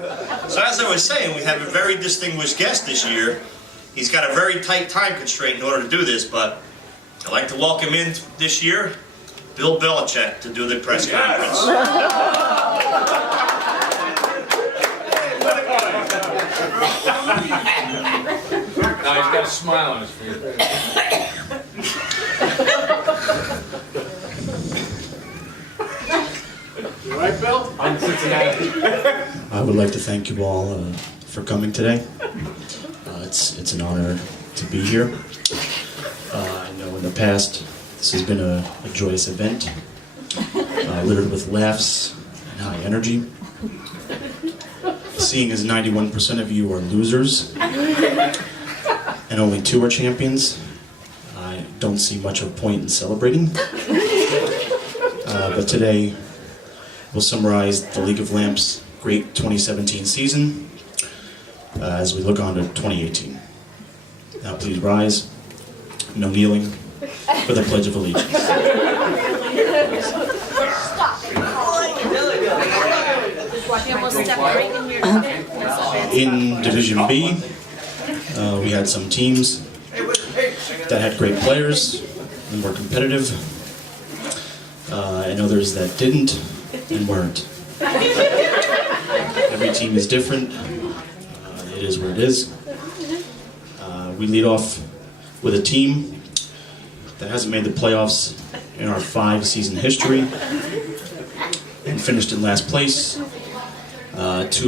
So as I was saying, we have a very distinguished guest this year. He's got a very tight time constraint in order to do this, but I'd like to welcome in this year Bill Belichick to do the press conference. Now he's got a smile on his face. You right, Bill? I'm Cincinnati. I would like to thank you all for coming today. It's an honor to be here. I know in the past this has been a joyous event, littered with laughs and high energy. Seeing as 91% of you are losers and only 2 are champions, I don't see much of a point in celebrating. But today we'll summarize the League of Lamps' great 2017 season as we look on to 2018. Now please rise, no kneeling, for the Pledge of Allegiance. In Division B, we had some teams that had great players and were competitive, and others that didn't and weren't. Every team is different. It is what it is. We lead off with a team that hasn't made the playoffs in our 5-season history and finished in last place 2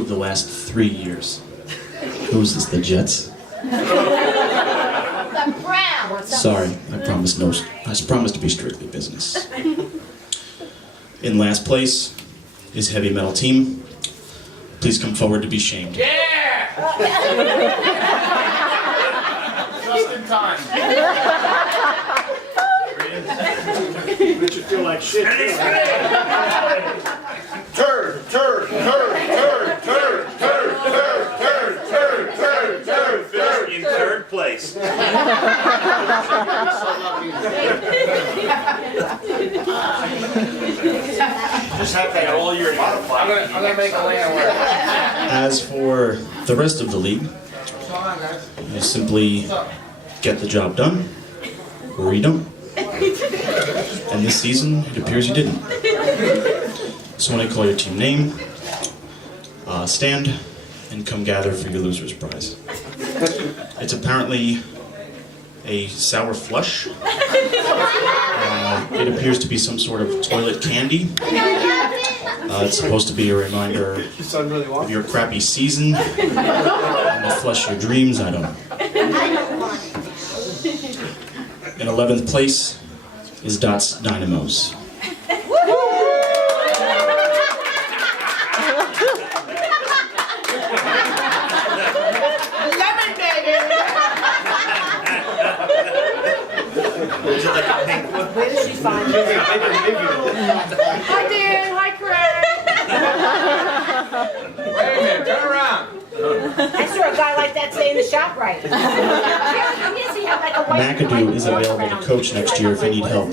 of the last 3 years. Who's this, the Jets? Sorry, I promised to be strictly business. In last place is Heavy Metal Team. Please come forward to be shamed. Yeah! Just in time. Makes you feel like shit. Turd. In 3rd place. Just have that all year modified. I'm gonna make Elena work. As for the rest of the league, you simply get the job done, or you don't. And this season, it appears you didn't. So when I call your team name, stand and come gather for your loser's prize. It's apparently a sour flush. It appears to be some sort of toilet candy. It's supposed to be a reminder of your crappy season and to flush your dreams. I don't know. In 11th place is Dots Dynamos. Where does she find it? Hi, Dan. Hi, Craig. Wait a minute, turn around. I saw a guy like that today in the shop right. McAdoo is available to coach next year if you need help.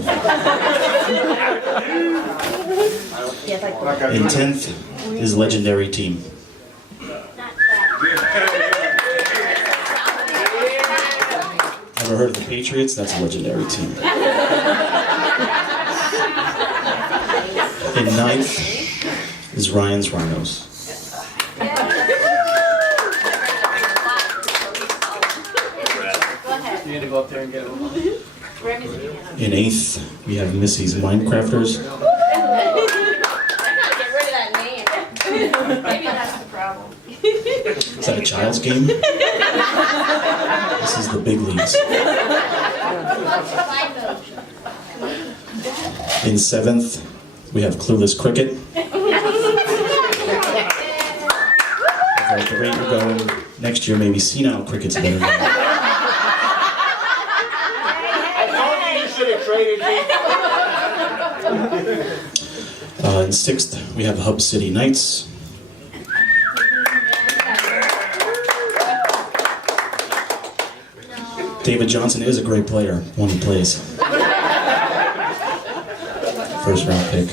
In 10th is Legendary Team. Ever heard of the Patriots? That's a legendary team. In 9th is Ryan's Rhinos. You need to go up there and get it. In 8th, we have Missy's Minecrafters. Get rid of that name. Maybe that's the problem. Is that a child's game? This is the big leagues. In 7th, we have Clueless Cricket. At the rate you're going, next year maybe Senile Cricket's better. In 6th, we have Hub City Knights. David Johnson is a great player when he plays. First round pick.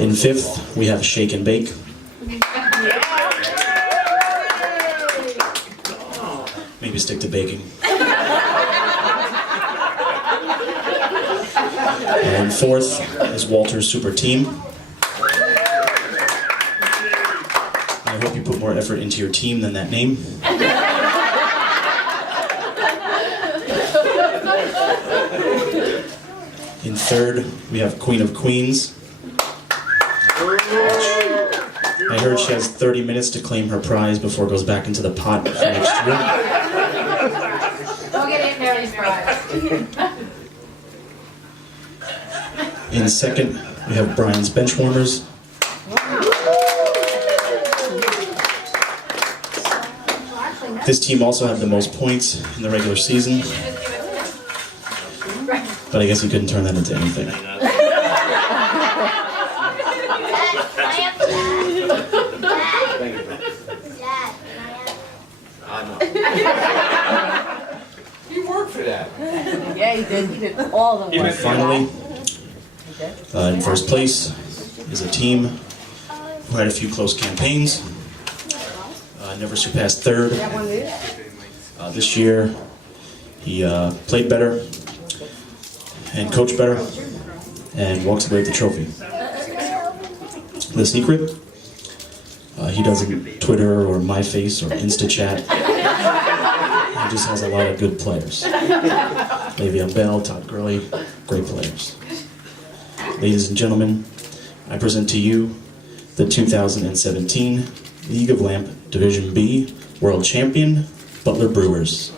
In 5th, we have Shake and Bake. Maybe stick to baking. And fourth is Walter's super team. I hope you put more effort into your team than that name. In third, we have Queen of Queens. I heard she has 30 minutes to claim her prize before it goes back into the pot for next year. Don't get Aunt Mary's prize. In second, we have Brian's Benchwarmers. This team also had the most points in the regular season, but I guess you couldn't turn that into anything. You worked for that. Yeah, he did. He did all the And work. finally, in first place is a team who had a few close campaigns, never surpassed third. This year, he played better and coached better and walks away with the trophy. The secret? He doesn't Twitter or MyFace or InstaChat. He just has a lot of good players. Le'Veon Bell, Todd Gurley, great players. Ladies and gentlemen, I present to you the 2017 League of Lamp Division B World Champion, Butler Brewers.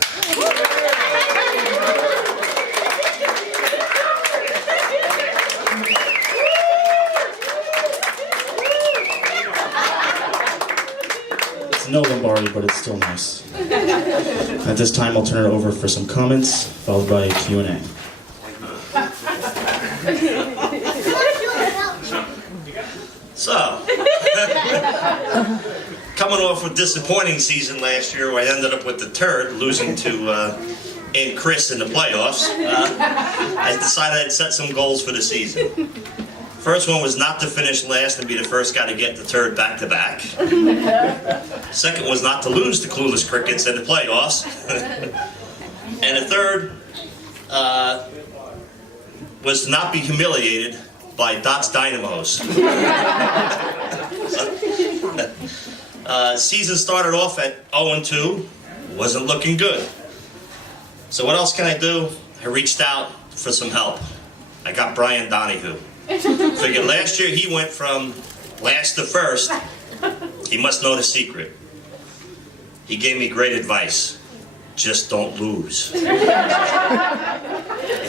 It's no Lombardi, but it's still nice. At this time, I'll turn it over for some comments, followed by a Q&A. So, coming off a disappointing season last year where I ended up with the turd, losing to Aunt Chris in the playoffs, I decided I'd set some goals for the season. First one was not to finish last and be the first guy to get the turd back-to-back. Second was not to lose to Clueless Crickets in the playoffs. And the third was to not be humiliated by Dots Dynamos. Season started off at 0-2, wasn't looking good. So what else can I do? I reached out for some help. I got Brian Donahue. Figured last year he went from last to first. He must know the secret. He gave me great advice. Just don't lose. It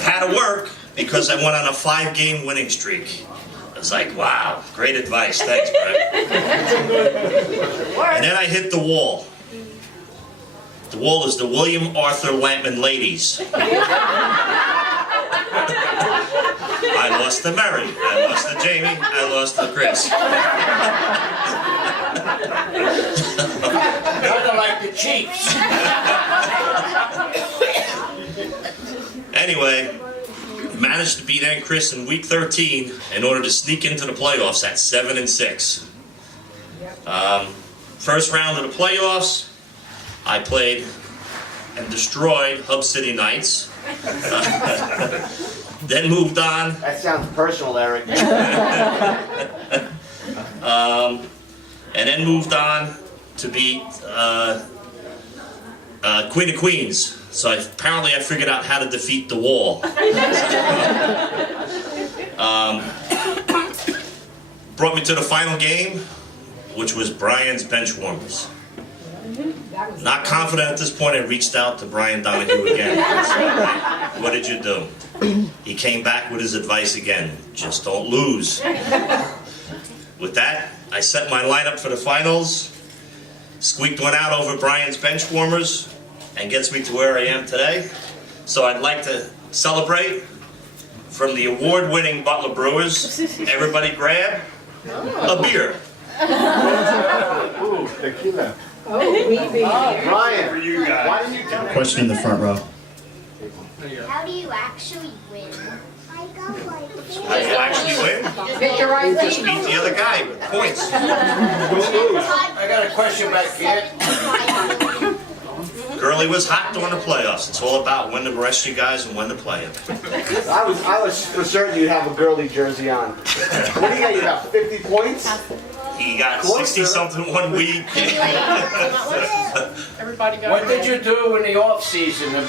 had to work because I went on a 5-game winning streak. I was like, wow, great advice. Thanks, Brett. And then I hit the wall. The wall is the William Arthur Lampman Ladies. I lost to Mary, I lost to Jamie, I lost to Chris. Kinda like the Chiefs. Anyway, managed to beat Aunt Chris in week 13 in order to sneak into the playoffs at 7-6. First round of the playoffs, I played and destroyed Hub City Knights. Then moved on. That sounds personal, Eric. And then moved on to beat Queen of Queens. So apparently I figured out how to defeat the wall. Brought me to the final game, which was Brian's Benchwarmers. Not confident at this point, I reached out to Brian Donahue again. So, what did you do? He came back with his advice again. Just don't lose. With that, I set my lineup for the finals, squeaked one out over Brian's Benchwarmers, and gets me to where I am today. So I'd like to celebrate from the award-winning Butler Brewers. Everybody grab a beer. Ooh, tequila. Brian, For you guys. why didn't you tell me? Question in the front row. How do you actually win? I can actually win. Get your right Just feet. beat the other guy with points. I got a question back here. Gurley was hot during the playoffs. It's all about when to rest you guys and when to play them. I was for certain you'd have a girly jersey on. What do you got? You got 50 points? He got Closer. 60-something one week. Everybody got What did you do in the off season to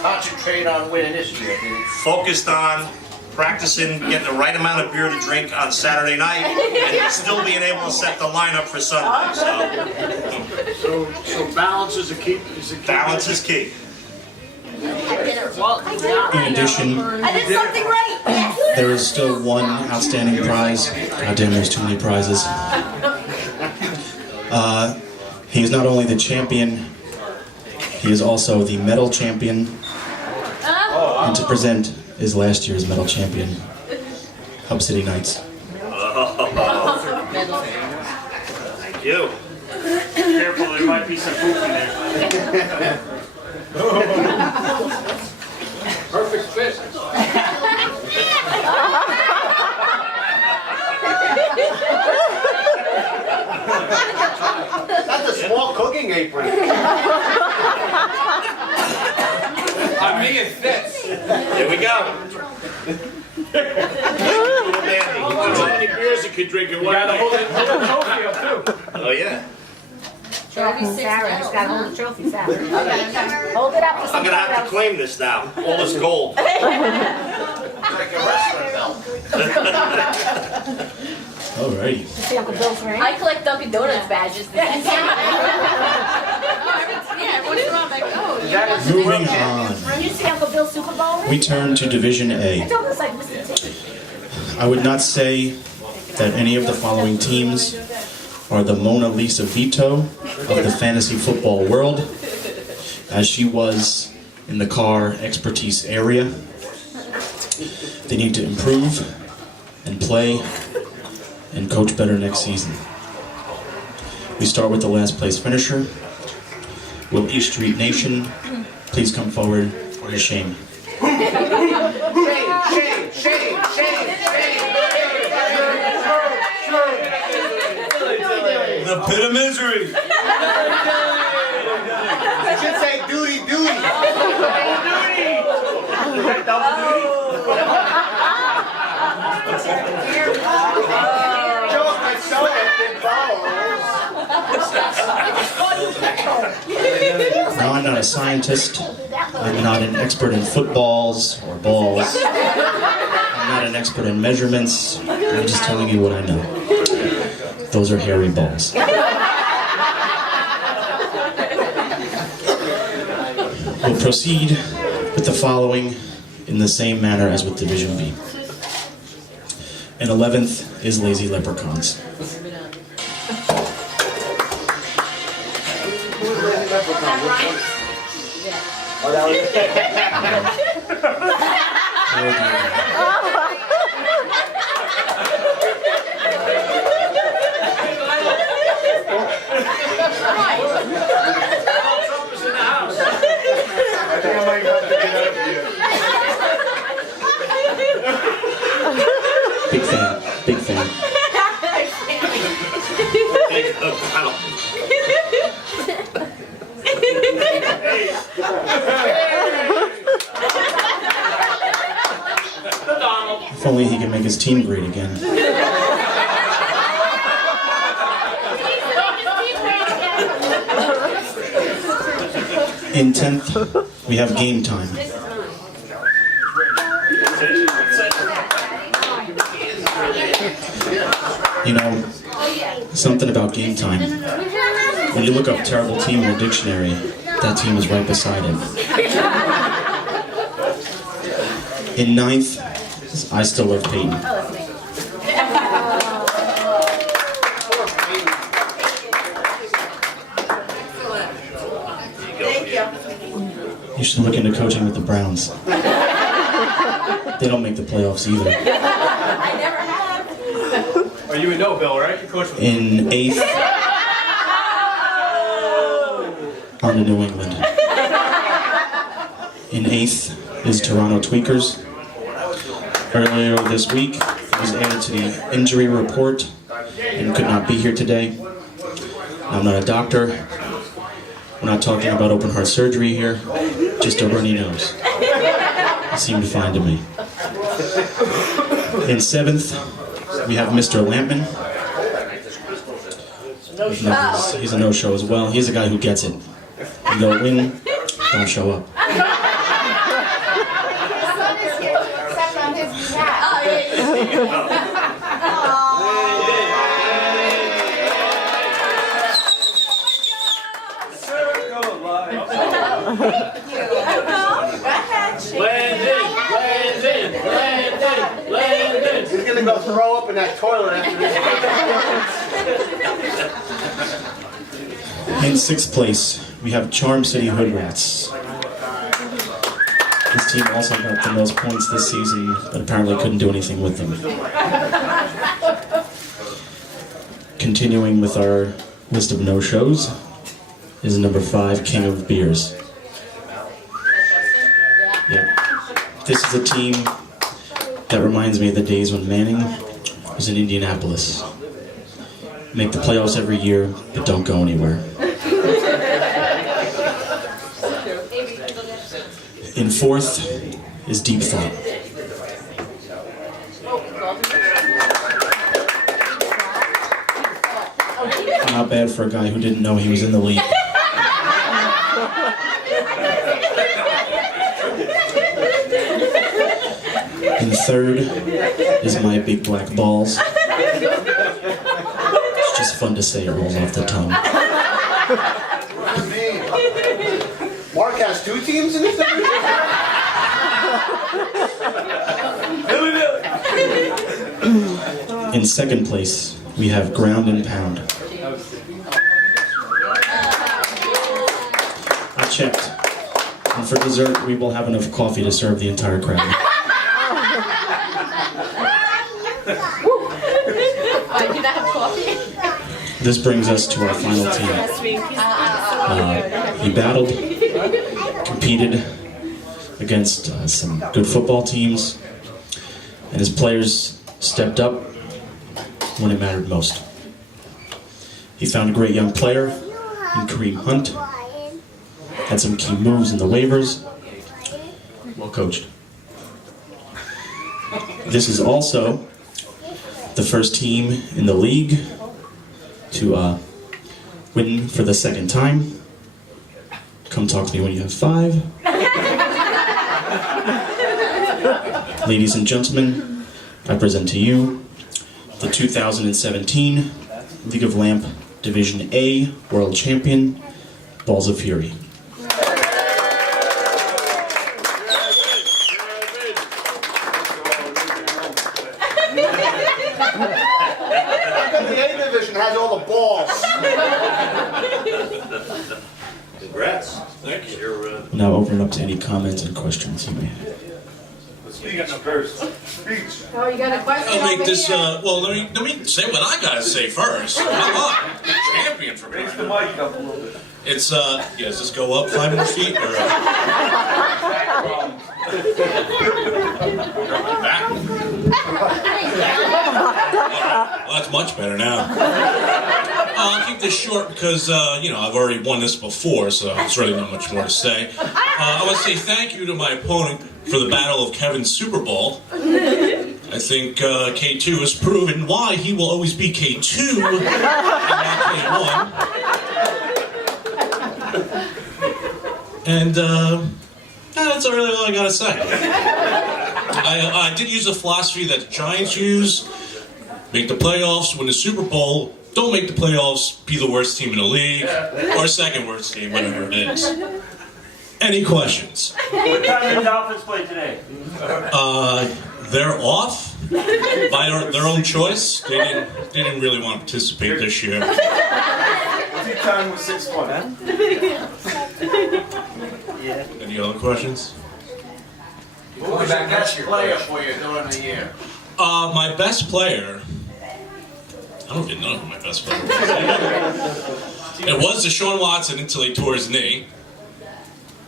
concentrate on winning this year? Focused on practicing, getting the right amount of beer to drink on Saturday night, and still being able to set the lineup for Sunday. So balance is a key. Balance is key. In addition, I did something right. Yes. there is still one outstanding prize. God damn, there's too many prizes. He is not only the champion, he is also the medal champion. And to present is last year's medal champion, Hub City Knights. Thank you. Careful, there might be some poop in there. Perfect fit. That's a small cooking apron. On me it fits. Here we go. How many beers you could drink in one night? Trophy up too. Oh yeah. Sarah, it's got to hold the trophy, Sarah. Hold it up for I'm some gonna have to photos. claim this now. All this gold. Like a wrestling belt. Alrighty. See Uncle Bill's ring? I collect Dunkin' Donuts badges. Yeah, everyone's around like, oh, Moving on. You see Uncle Bill's Super Bowl ring? We turn to Division I A. told him it's like Mr. T. I would not say that any of the following teams are the Mona Lisa Vito of the fantasy football world, as she was in the car expertise area. They need to improve and play and coach better next season. We start with the last place finisher. Will East Street Nation please come forward for your shame? The pit of misery. I should say duty. Joke myself at big balls. Now, I'm not a scientist. I'm not an expert in footballs or balls. I'm not an expert in measurements. I'm just telling you what I know. Those are hairy balls. We'll proceed with the following in the same manner as with Division B. And 11th is Lazy Leprechauns. Oh, that Trump is in the house. I think I might have to get out of here. Big fan. Big fan. If only he can make his team great again. In 10th, we have game time. You know, something about game time. When you look up terrible team in the dictionary, that team is right beside it. In 9th, I still love Peyton. You should look into coaching with the Browns. They don't make the playoffs either. I never have. Oh, you would know, Bill, right? You coach with In 8th, on to New England. In 8th is Toronto Tweakers. Earlier this week, he was added to the injury report and could not be here today. I'm not a doctor. We're not talking about open heart surgery here, just a runny nose. It seemed fine to me. In 7th, we have Mr. Lampman. He's a no-show as well. He's a guy who gets it. You go win, don't show up. The sun is here to accept on his behalf. Landon. He's gonna go throw up in that toilet after this. In 6th place, we have Charm City Hood Rats. This team also got the most points this season, but apparently couldn't do anything with them. Continuing with our list of no-shows is number 5, King of Beers. Yeah. This is a team that reminds me of the days when Manning was in Indianapolis. Make the playoffs every year, but don't go anywhere. In 4th is Deep Thought. Not bad for a guy who didn't know he was in the league. In 3rd is My Big Black Balls. It's just fun to say, it rolls off the tongue. Mark has 2 teams in this division? In 2nd place, we have Ground and Pound. I checked, and for dessert, we will have enough coffee to serve the entire crowd. Did I have coffee? This brings us to our final team. He battled, competed against some good football teams, and his players stepped up when it mattered most. He found a great young player in Kareem Hunt, had some key moves in the waivers, well coached. This is also the first team in the league to win for the 2nd time. Come talk to me when you have 5. Ladies and gentlemen, I present to you the 2017 League of Lamp Division A World Champion, Balls of Fury. The A division has all the balls. Congrats. Thank you. We'll now open it up to any comments and questions you may have. Oh, you got a question I'll make over this, here? well, let me say what I gotta say first. Come on, champion for me. The mic up a little bit. It's, yeah, does this go up 5 more feet, or? Back? Well, that's much better now. I'll keep this short because, you know, I've already won this before, so there's really not much more to say. I want to say thank you to my opponent for the Battle of Kevin's Super Bowl. I think K2 has proven why he will always be K2 and not K1. And that's really all I gotta say. I did use a philosophy that the Giants use: make the playoffs, win the Super Bowl. Don't make the playoffs, be the worst team in the league, or second worst team, whatever it is. Any questions? What time did the Dolphins play today? They're off by their own choice. They didn't really want to participate this year. Tea time was 6-1. Any other questions? Who was your best player for you during the year? My best player. I don't even know who my best player was. It was Deshaun Watson until he tore his knee.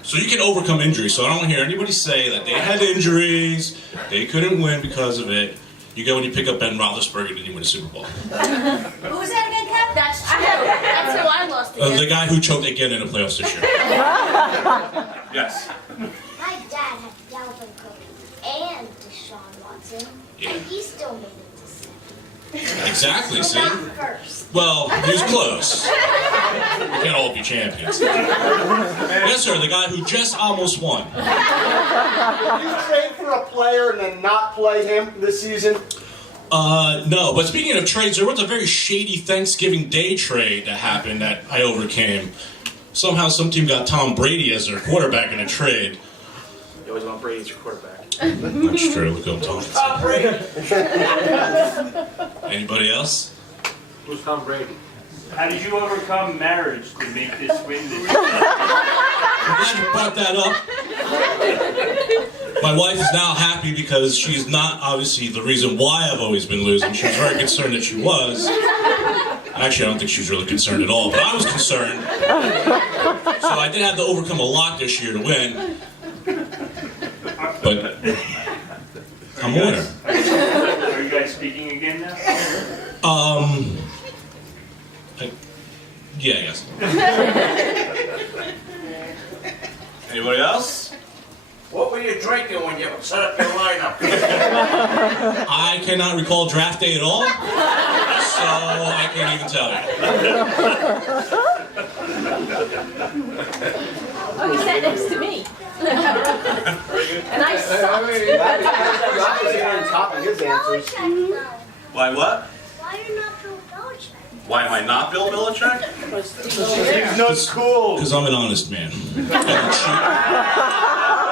So you can overcome injuries. So I don't hear anybody say that they had injuries, they couldn't win because of it. You go and you pick up Ben Roethlisberger and you win a Super Bowl. Who was that again, Kev? That's true. That's who I lost against. The guy who choked again in the playoffs this year. Yes. My dad had Dalvin Cook and Deshaun Watson, and he still made it to second. Exactly, see? Not first. Well, he was close. We can't all be champions. Yes, sir, the guy who just almost won. You trade for a player and then not play him this season? No, but speaking of trades, there was a very shady Thanksgiving Day trade that happened that I overcame. Somehow some team got Tom Brady as their quarterback in a trade. You always want Brady as your quarterback. That's true, look up Tom. Tom Brady. Anybody else? Who's Tom Brady? How did you overcome marriage to make this win this year? I'm glad you brought that up. My wife is now happy because she's not obviously the reason why I've always been losing. She was very concerned that she was. Actually, I don't think she was really concerned at all, but I was concerned. So I did have to overcome a lot this year to win. But I'm a winner. Are you guys speaking again now? Yeah, yes. Anybody else? What were you drinking when you set up your lineup? I cannot recall draft day at all, so I can't even tell you. Oh, he sat next to me. And I sucked. Rob was here on top of his answers. Belichick, though. Why what? Why are you not Bill Belichick? Why am I not Bill Belichick? He's not cool. Because I'm an honest man. I don't cheat.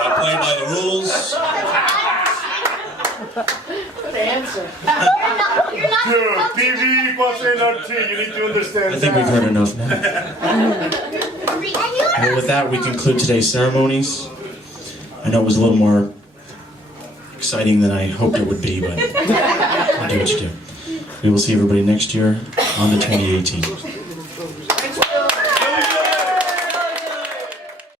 I play by the rules. Good answer. You're not supposed to. TV equals NRT. You need to understand I think we've heard enough now. And you Well, with that, we conclude today's ceremonies. I know it was a little more exciting than I hoped it would be, but you do what you do. We will see everybody next year on the 2018.